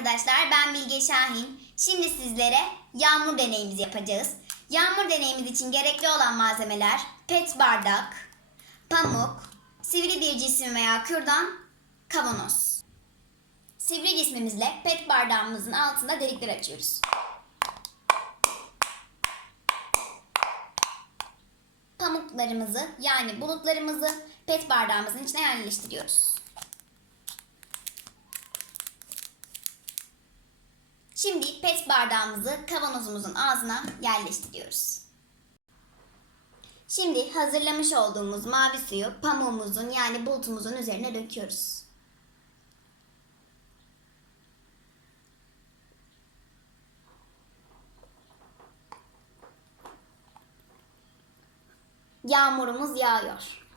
arkadaşlar ben Bilge Şahin. Şimdi sizlere yağmur deneyimizi yapacağız. Yağmur deneyimiz için gerekli olan malzemeler pet bardak, pamuk, sivri bir cisim veya kürdan, kavanoz. Sivri cismimizle pet bardağımızın altında delikler açıyoruz. Pamuklarımızı yani bulutlarımızı pet bardağımızın içine yerleştiriyoruz. Şimdi pet bardağımızı kavanozumuzun ağzına yerleştiriyoruz. Şimdi hazırlamış olduğumuz mavi suyu pamuğumuzun yani bulutumuzun üzerine döküyoruz. Yağmurumuz yağıyor.